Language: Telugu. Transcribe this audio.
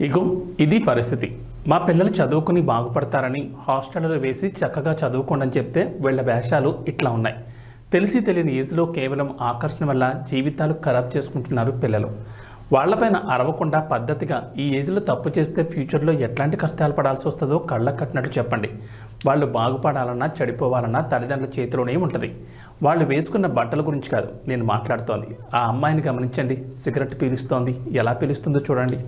ఇగో ఇది పరిస్థితి. మా పిల్లలు చదువుకుని బాగుపడతారని హాస్టల్లో వేసి చక్కగా చదువుకోండి అని చెప్తే వీళ్ళ వేషాలు ఇట్లా ఉన్నాయి. తెలిసి తెలియని ఏజ్లో కేవలం ఆకర్షణ వల్ల జీవితాలు ఖరాబ్ చేసుకుంటున్నారు పిల్లలు. వాళ్లపైన అరవకుండా పద్ధతిగా ఈ ఏజ్లో తప్పు చేస్తే ఫ్యూచర్లో ఎట్లాంటి కష్టాలు పడాల్సి వస్తుందో కళ్ళ కట్టినట్టు చెప్పండి. వాళ్ళు బాగుపడాలన్నా చెడిపోవాలన్నా తల్లిదండ్రుల చేతిలోనే ఉంటుంది. వాళ్ళు వేసుకున్న బట్టల గురించి కాదు నేను మాట్లాడుతోంది. ఆ అమ్మాయిని గమనించండి, సిగరెట్ పీలుస్తోంది, ఎలా పీలుస్తుందో చూడండి.